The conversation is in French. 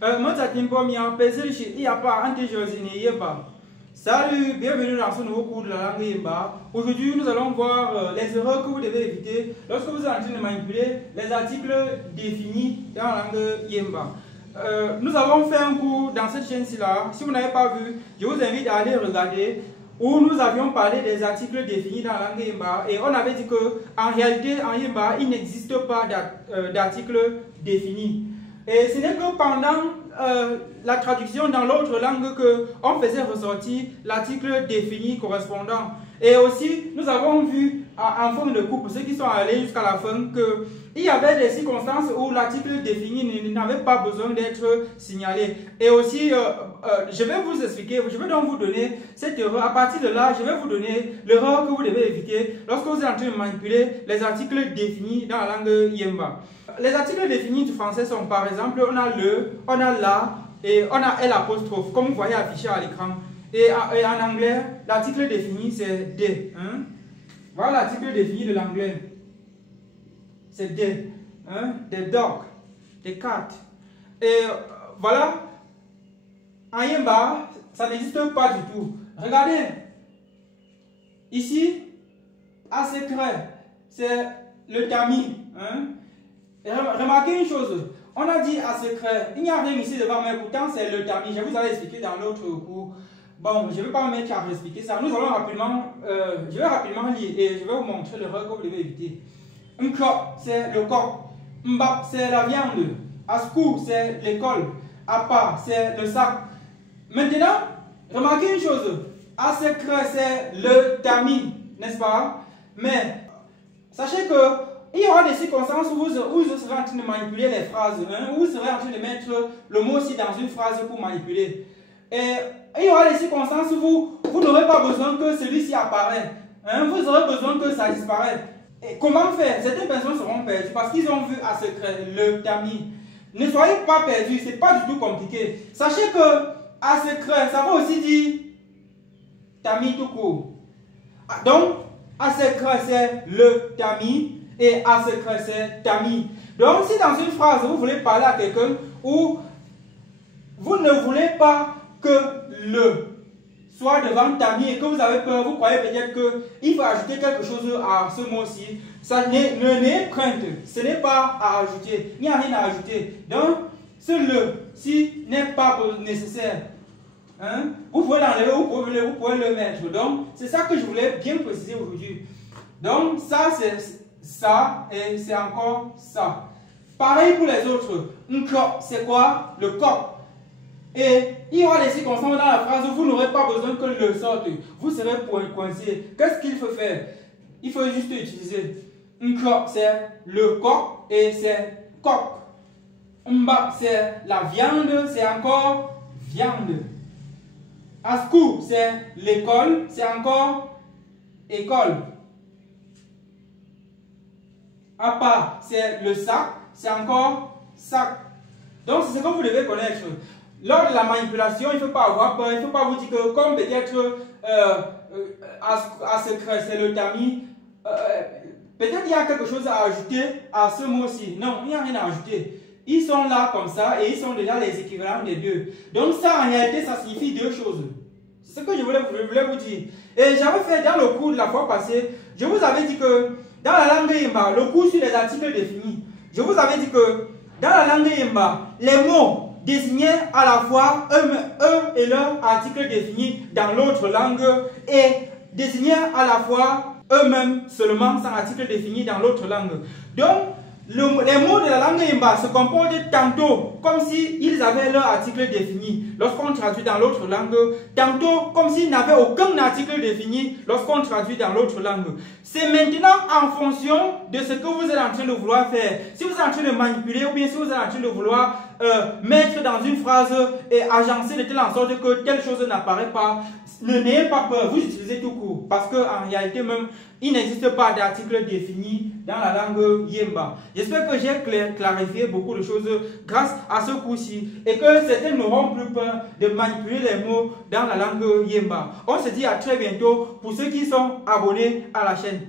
Salut, bienvenue dans ce nouveau cours de la langue Yemba. Aujourd'hui, nous allons voir les erreurs que vous devez éviter lorsque vous êtes en train de manipuler les articles définis dans la langue Yemba. Nous avons fait un cours dans cette chaîne-ci là. Si vous n'avez pas vu, je vous invite à aller regarder où nous avions parlé des articles définis dans la langue Yemba et on avait dit que en réalité en Yemba il n'existe pas d'articles définis. Et ce n'est que pendant la traduction dans l'autre langue qu'on faisait ressortir l'article défini correspondant. Et aussi, nous avons vu en forme de cours, pour ceux qui sont allés jusqu'à la fin, qu'il y avait des circonstances où l'article défini n'avait pas besoin d'être signalé. Et aussi, je vais vous expliquer, je vais donc vous donner cette erreur. À partir de là, je vais vous donner l'erreur que vous devez éviter lorsque vous êtes en train de manipuler les articles définis dans la langue Yemba. Les articles définis du français sont par exemple, on a le, on a la et on a L apostrophe, comme vous voyez affiché à l'écran. Et en anglais, l'article défini c'est D. Hein? Voilà l'article défini de l'anglais. C'est D. Hein? Des dogs, des cats. Et voilà, en Yemba, ça n'existe pas du tout. Regardez, ici, à ce trait, c'est le tamis. Hein? Remarquez une chose, on a dit à secret, il n'y a rien ici devant, mais pourtant c'est le tamis. Je vous avais expliqué dans l'autre cours. Bon, je ne vais pas me mettre à expliquer ça. Nous allons rapidement, je vais rapidement lire et je vais vous montrer l'erreur que vous devez éviter. Nklo, c'est le coq. Mbap, c'est la viande. Askou, c'est l'école. Apa, c'est le sac. Maintenant, remarquez une chose, à secret, c'est le tamis, n'est-ce pas? Mais sachez que il y aura des circonstances où vous serez en train de manipuler les phrases, hein, où vous serez en train de mettre le mot aussi dans une phrase pour manipuler. Et il y aura des circonstances où vous n'aurez pas besoin que celui-ci apparaisse. Hein, vous aurez besoin que ça disparaisse. Et comment faire? Certaines personnes seront perdues parce qu'ils ont vu à secret le tamis. Ne soyez pas perdus, ce n'est pas du tout compliqué. Sachez que à secret, ça va aussi dire tamis tout court. Donc, à secret, c'est le tamis. Et à secret, c'est tamis. Donc, si dans une phrase, vous voulez parler à quelqu'un où vous ne voulez pas que le soit devant tamis et que vous avez peur, vous croyez peut-être qu'il faut ajouter quelque chose à ce mot-ci, ça n'ayez crainte, ce n'est pas à ajouter, il n'y a rien à ajouter. Donc, ce le-ci n'est pas nécessaire. Hein? Vous pouvez l'enlever, vous pouvez le mettre. Donc, c'est ça que je voulais bien préciser aujourd'hui. Donc, ça, c'est ça et c'est encore ça. Pareil pour les autres. C'est quoi? Le coq. Et il y aura des circonstances dans la phrase où vous n'aurez pas besoin que le sorte. Vous serez coincé. Qu'est-ce qu'il faut faire? Il faut juste utiliser. C'est le coq et c'est coq. Mbap, c'est la viande, c'est encore viande. Askou, c'est l'école, c'est encore école. Apa, c'est le sac, c'est encore sac. Donc, c'est ce que vous devez connaître. Lors de la manipulation, il ne faut pas avoir peur, il ne faut pas vous dire que comme peut-être à secret, c'est le tamis, peut-être il y a quelque chose à ajouter à ce mot-ci. Non, il n'y a rien à ajouter. Ils sont là comme ça et ils sont déjà les équivalents des deux. Donc, ça en réalité, ça signifie deux choses. C'est ce que je voulais vous dire. Et j'avais fait dans le cours de la fois passée, je vous avais dit que dans la langue Yemba, le cours sur les articles définis, je vous avais dit que dans la langue Yemba, les mots désignaient à la fois eux et leur article défini dans l'autre langue et désignaient à la fois eux-mêmes seulement sans article défini dans l'autre langue. Donc, les mots de la langue Yemba se comportent tantôt comme s'ils avaient leur article défini lorsqu'on traduit dans l'autre langue, tantôt comme s'ils n'avaient aucun article défini lorsqu'on traduit dans l'autre langue. C'est maintenant en fonction de ce que vous êtes en train de vouloir faire. Si vous êtes en train de manipuler ou bien si vous êtes en train de vouloir mettre dans une phrase et agencer de telle sorte que telle chose n'apparaît pas, n'ayez pas peur, vous utilisez tout court. Parce qu'en réalité même, il n'existe pas d'article défini dans la langue Yemba. J'espère que j'ai clarifié beaucoup de choses grâce à ce cours-ci et que certains n'auront plus peur de manipuler les mots dans la langue Yemba. On se dit à très bientôt pour ceux qui sont abonnés à la chaîne.